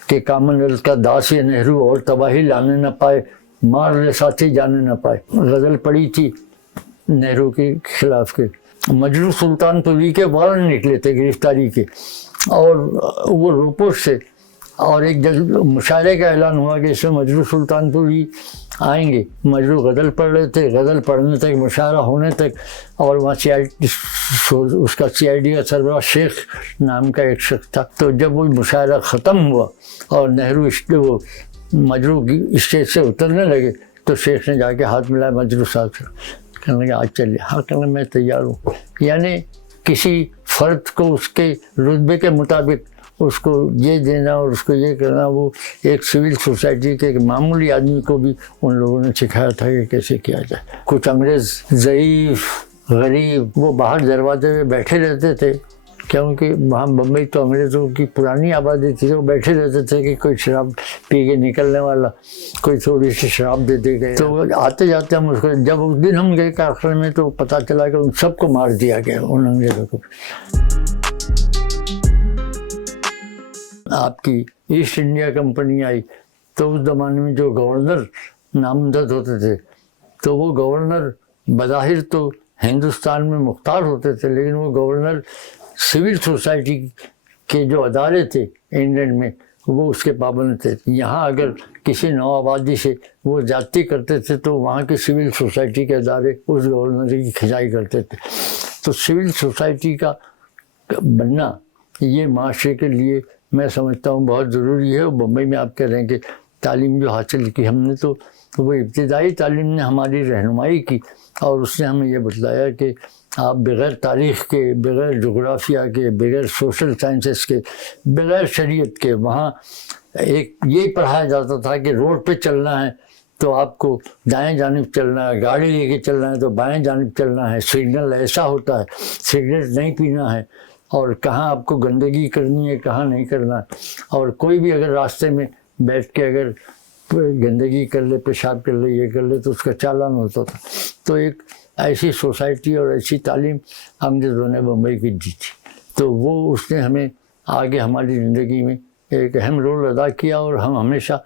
کہ کامن کا داس یہ نہرو اور تباہی لانے نہ پائے، مارنے ساتھی جانے نہ پائے، غزل پڑی تھی نہرو کے خلاف کے۔ مجروح سلطان پوری کے وارنٹ نکلے تھے گرفتاری کے، اور وہ روپوٹ سے، اور ایک مشاعرے کا اعلان ہوا کہ اس میں مجروح سلطان پوری آئیں گے۔ مجروح غزل پڑھ رہے تھے، غزل پڑھنے تک، مشاعرہ ہونے تک، اور وہاں اس کا سی آئی ڈی کا سربراہ شیخ نام کا ایک شخص تھا۔ تو جب وہ مشاعرہ ختم ہوا اور نہرو وہ مجروح اسٹیج سے اترنے لگے تو شیخ نے جا کے ہاتھ ملایا مجروح صاحب سے، کہنے لگا آج چلیے۔ ہاں کہنے میں تیار ہوں۔ یعنی کسی فرد کو اس کے رتبے کے مطابق اس کو یہ دینا اور اس کو یہ کرنا، وہ ایک سول سوسائٹی کے ایک معمولی آدمی کو بھی ان لوگوں نے سکھایا تھا کہ کیسے کیا جائے۔ کچھ انگریز ضعیف غریب وہ باہر دروازے میں بیٹھے رہتے تھے، کیونکہ وہاں بمبئی تو انگریزوں کی پرانی آبادی تھی، وہ بیٹھے رہتے تھے کہ کوئی شراب پی کے نکلنے والا، کوئی تھوڑی سی شراب دیتے گئے۔ تو آتے جاتے ہم اس کو، جب اس دن ہم گئے کارخانے میں تو پتہ چلا کہ ان سب کو مار دیا گیا، ان انگریزوں کو۔ آپ کی ایسٹ انڈیا کمپنی آئی تو اس زمانے میں جو گورنر نامزد ہوتے تھے تو وہ گورنر بظاہر تو ہندوستان میں مختار ہوتے تھے، لیکن وہ گورنر سول سوسائٹی کے جو ادارے تھے انگلینڈ میں وہ اس کے پابند تھے۔ یہاں اگر کسی نو آبادی سے وہ زیادتی کرتے تھے تو وہاں کے سول سوسائٹی کے ادارے اس گورنر کی کھنچائی کرتے تھے۔ تو سول سوسائٹی کا بننا یہ معاشرے کے لیے میں سمجھتا ہوں بہت ضروری ہے۔ بمبئی میں آپ کہہ رہے ہیں کہ تعلیم جو حاصل کی ہم نے، تو وہ ابتدائی تعلیم نے ہماری رہنمائی کی، اور اس نے ہمیں یہ بتلایا کہ آپ بغیر تاریخ کے، بغیر جغرافیہ کے، بغیر سوشل سائنسز کے، بغیر شریعت کے، وہاں ایک یہ پڑھایا جاتا تھا کہ روڈ پہ چلنا ہے تو آپ کو دائیں جانب چلنا ہے، گاڑی لے کے چلنا ہے تو بائیں جانب چلنا ہے، سگنل ایسا ہوتا ہے، سگریٹ نہیں پینا ہے، اور کہاں آپ کو گندگی کرنی ہے کہاں نہیں کرنا، اور کوئی بھی اگر راستے میں بیٹھ کے اگر گندگی کر لے، پیشاب کر لے، یہ کر لے تو اس کا چالان ہوتا تھا۔ تو ایک ایسی سوسائٹی اور ایسی تعلیم انگریزوں نے بمبئی کی دی تھی، تو وہ اس نے ہمیں آگے ہماری زندگی میں ایک اہم رول ادا کیا۔ اور ہم ہمیشہ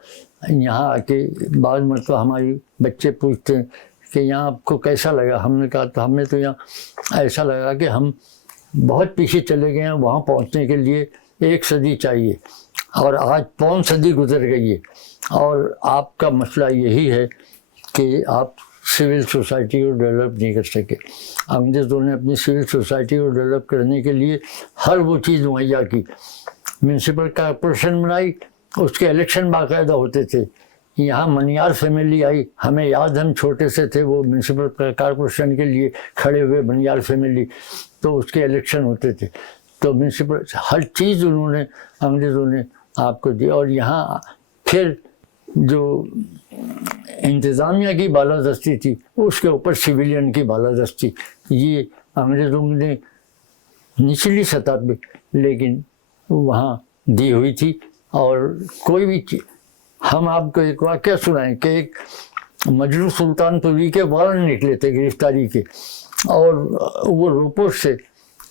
یہاں آ کے بعض مرتبہ ہماری بچے پوچھتے ہیں کہ یہاں آپ کو کیسا لگا؟ ہم نے کہا تو ہمیں تو یہاں ایسا لگا کہ ہم بہت پیچھے چلے گئے ہیں، وہاں پہنچنے کے لیے 1 صدی چاہیے، اور آج 5 صدی گزر گئی ہے، اور آپ کا مسئلہ یہی ہے کہ آپ سول سوسائٹی کو ڈیولپ نہیں کر سکے۔ انگریزوں نے اپنی سول سوسائٹی کو ڈیولپ کرنے کے لیے ہر وہ چیز مہیا کی، میونسپل کارپوریشن بنائی، اس کے الیکشن باقاعدہ ہوتے تھے۔ یہاں منیار فیملی آئی، ہمیں یاد ہم چھوٹے سے تھے، وہ میونسپل کارپوریشن کے لیے کھڑے ہوئے منیار فیملی، تو اس کے الیکشن ہوتے تھے۔ تو میونسپل ہر چیز انہوں نے انگریزوں نے آپ کو دی۔ اور یہاں پھر جو انتظامیہ کی بالادستی تھی اس کے اوپر سویلین کی بالادستی، یہ انگریزوں نے نچلی سطح پہ لیکن وہاں دی ہوئی تھی۔ اور کوئی بھی چیز، ہم آپ کو ایک واقعہ سنائیں کہ ایک مجروح سلطان پوری کے وارنٹ نکلے تھے گرفتاری کے، اور وہ روپوٹ سے،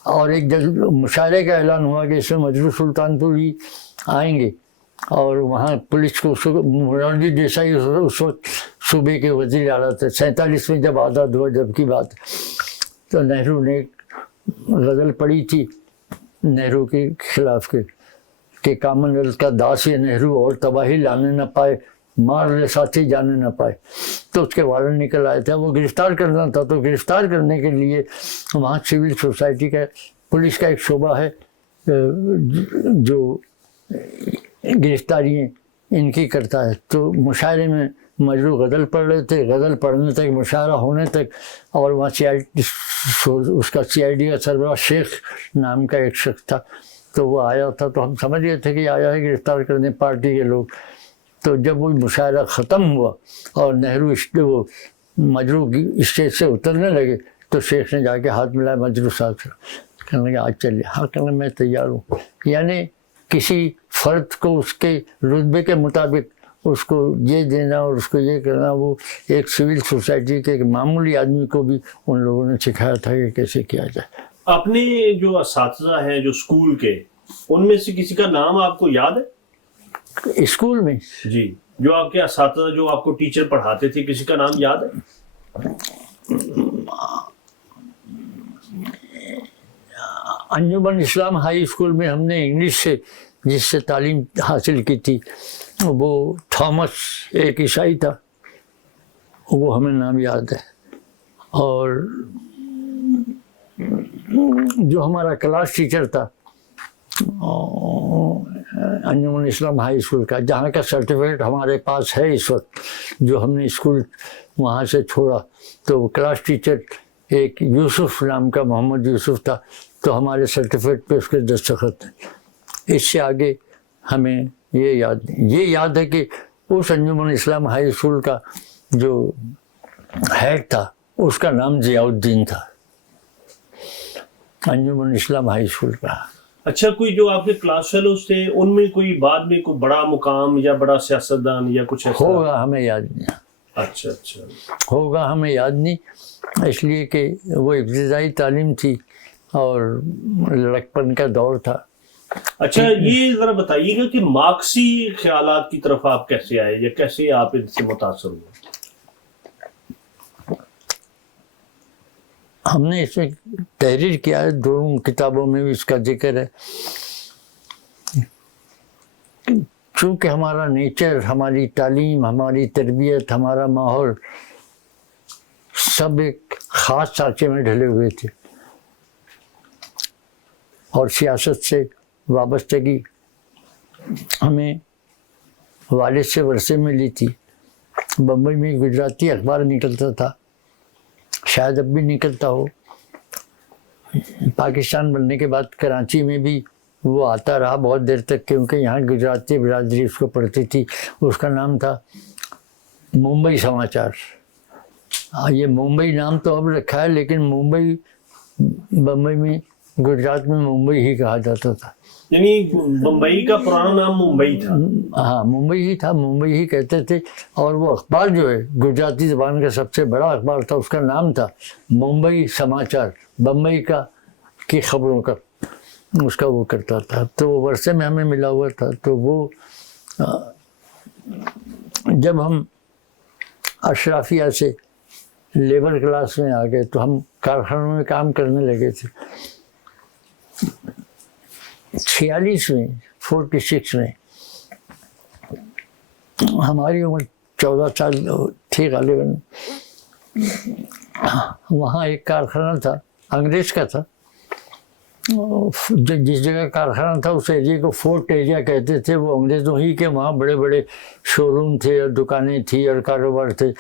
اور ایک مشاعرے کا اعلان ہوا کہ اس میں مجروح سلطان پوری آئیں گے، اور وہاں پولیس کو مرانجی دیسائی اس وقت صوبے کے وزیر اعلیٰ تھے، 47 میں جب آزاد ہوا جب کی بات، تو نہرو نے غزل پڑھی تھی نہرو کے خلاف کے کہ کامن ویلتھ کا داس یہ نہرو اور تباہی لانے نہ پائے، مارنے ساتھی جانے نہ پائے۔ تو اس کے وارنٹ نکل آئے تھے، وہ گرفتار کرنا تھا، تو گرفتار کرنے کے لیے وہاں سول سوسائٹی کا پولیس کا ایک شعبہ ہے جو گرفتاری ان کی کرتا ہے۔ تو مشاعرے میں مجروح غزل پڑھ رہے تھے، غزل پڑھنے تک، مشاعرہ ہونے تک، اور وہاں اس کا سی آئی ڈی کا سربراہ شیخ نام کا ایک شخص تھا، تو وہ آیا تھا، تو ہم سمجھ گئے تھے کہ آیا ہے گرفتار کرنے پارٹی کے لوگ۔ تو جب وہ مشاعرہ ختم ہوا اور نہرو وہ مجروح اسٹیج سے اترنے لگے تو شیخ نے جا کے ہاتھ ملایا مجروح صاحب سے، کہنے لگا آج چلیے۔ ہاں کہنے میں تیار ہوں۔ یعنی کسی فرد کو اس کے رتبے کے مطابق اس کو یہ دینا اور اس کو یہ کرنا، وہ ایک سول سوسائٹی کے ایک معمولی آدمی کو بھی ان لوگوں نے سکھایا تھا کہ کیسے کیا جائے۔ اپنے جو اساتذہ ہیں جو اسکول کے، ان میں سے کسی کا نام آپ کو یاد ہے؟ اسکول میں جی جو آپ کے اساتذہ جو آپ کو ٹیچر پڑھاتے تھے کسی کا نام یاد ہے؟ انجمن اسلام ہائی اسکول میں ہم نے انگلش سے جس سے تعلیم حاصل کی تھی وہ تھامس ایک عیسائی تھا، وہ ہمیں نام یاد ہے. اور جو ہمارا کلاس ٹیچر تھا انجمن اسلام ہائی اسکول کا، جہاں کا سرٹیفکیٹ ہمارے پاس ہے اس وقت، جو ہم نے اسکول وہاں سے چھوڑا، تو وہ کلاس ٹیچر ایک یوسف نام کا محمد یوسف تھا، تو ہمارے سرٹیفکیٹ پہ اس کے دستخط ہیں. اس سے آگے ہمیں یہ یاد ہے کہ اس انجمن اسلام ہائی اسکول کا جو ہیڈ تھا اس کا نام ضیاء الدین تھا، انجمن اسلام ہائی اسکول کا. اچھا کوئی جو آپ کے کلاس فیلوز تھے ان میں کوئی بعد میں کوئی بڑا مقام یا بڑا سیاستدان یا کچھ ایسا؟ ہوگا، ہمیں یاد نہیں. اچھا ہوگا، ہمیں یاد نہیں، اس لیے کہ وہ ابتدائی تعلیم تھی اور لڑکپن کا دور تھا. اچھا یہ ذرا بتائیے گا کہ مارکسی خیالات کی طرف آپ کیسے آئے یا کیسے آپ ان سے متاثر ہوئے؟ ہم نے اس میں تحریر کیا ہے، دونوں کتابوں میں بھی اس کا ذکر ہے. چونکہ ہمارا نیچر، ہماری تعلیم، ہماری تربیت، ہمارا ماحول سب ایک خاص سانچے میں ڈھلے ہوئے تھے، اور سیاست سے وابستگی ہمیں والد سے ورثے میں لی تھی. بمبئی میں گجراتی اخبار نکلتا تھا، شاید اب بھی نکلتا ہو. پاکستان بننے کے بعد کراچی میں بھی وہ آتا رہا بہت دیر تک، کیونکہ یہاں گجراتی برادری اس کو پڑھتی تھی. اس کا نام تھا ممبئی سماچار. یہ ممبئی نام تو اب رکھا ہے، لیکن ممبئی بمبئی میں، گجرات میں ممبئی ہی کہا جاتا تھا. یعنی بمبئی کا پرانا نام ممبئی تھا؟ ہاں ممبئی ہی تھا، ممبئی ہی کہتے تھے. اور وہ اخبار جو ہے گجراتی زبان کا سب سے بڑا اخبار تھا، اس کا نام تھا ممبئی سماچار. بمبئی کی خبروں کا اس کا وہ کرتا تھا. تو وہ ورثے میں ہمیں ملا ہوا تھا. تو وہ جب ہم اشرافیہ سے لیبر کلاس میں آ گئے تو ہم کارخانوں میں کام کرنے لگے تھے. 46 میں 46 میں ہماری عمر 14 سال تھی غالباً. وہاں ایک کارخانہ تھا، انگریز کا تھا. جس جگہ کارخانہ تھا اس ایریا کو فورٹ ایریا کہتے تھے. وہ انگریزوں ہی کے وہاں بڑے بڑے شو روم تھے اور دکانیں تھیں اور کاروبار تھے.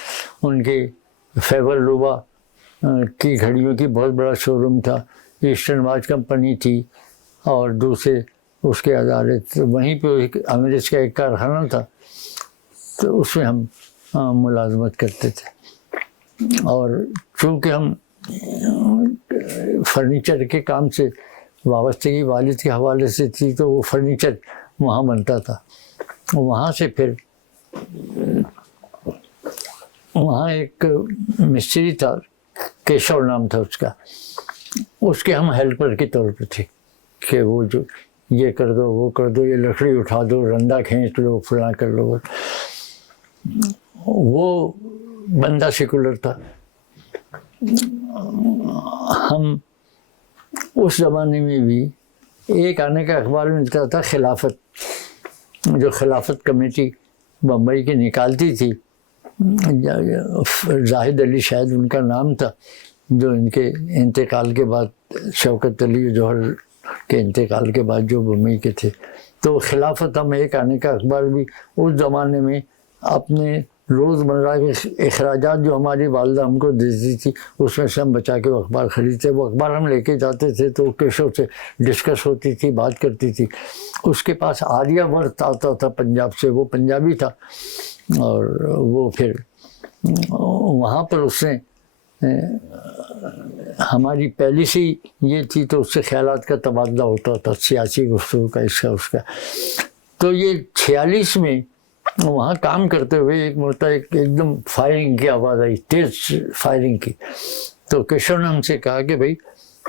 ان کے فیبر لوبا کی گھڑیوں کی بہت بڑا شو روم تھا. ایسٹرن واچ کمپنی تھی اور دوسرے اس کے ادارے. تو وہیں پہ ایک انگریز کا ایک کارخانہ تھا، تو اس میں ہم ملازمت کرتے تھے. اور چونکہ ہم فرنیچر کے کام سے وابستگی والد کے حوالے سے تھی، تو وہ فرنیچر وہاں بنتا تھا. وہاں سے پھر وہاں ایک مستری تھا، کیشو نام تھا اس کا. اس کے ہم ہیلپر کے طور پہ تھے کہ وہ جو یہ کر دو، وہ کر دو، یہ لکڑی اٹھا دو، رندا کھینچ لو، فلاں کر لو. وہ بندہ سیکولر تھا. ہم اس زمانے میں بھی ایک آنے کا اخبار ملتا تھا خلافت، جو خلافت کمیٹی بمبئی کی نکالتی تھی. زاہد علی شاید ان کا نام تھا، جو ان کے انتقال کے بعد، شوکت علی جوہر کے انتقال کے بعد جو بمبئی کے تھے. تو خلافت ہم ایک آنے کا اخبار بھی اس زمانے میں اپنے روزمرہ کے اخراجات جو ہماری والدہ ہم کو دیتی تھی اس میں سے ہم بچا کے وہ اخبار خریدتے. وہ اخبار ہم لے کے جاتے تھے تو کیشو سے ڈسکس ہوتی تھی، بات کرتی تھی. اس کے پاس آریہ ورت آتا تھا پنجاب سے، وہ پنجابی تھا. اور وہ پھر وہاں پر اس نے ہماری پالیسی یہ تھی تو اس سے خیالات کا تبادلہ ہوتا تھا، سیاسی گفتگو کا، اس کا اس کا. تو یہ 46 میں وہاں کام کرتے ہوئے ایک مرتبہ ایک دم فائرنگ کی آواز آئی، تیز فائرنگ کی. تو کیشو نے ہم سے کہا کہ بھائی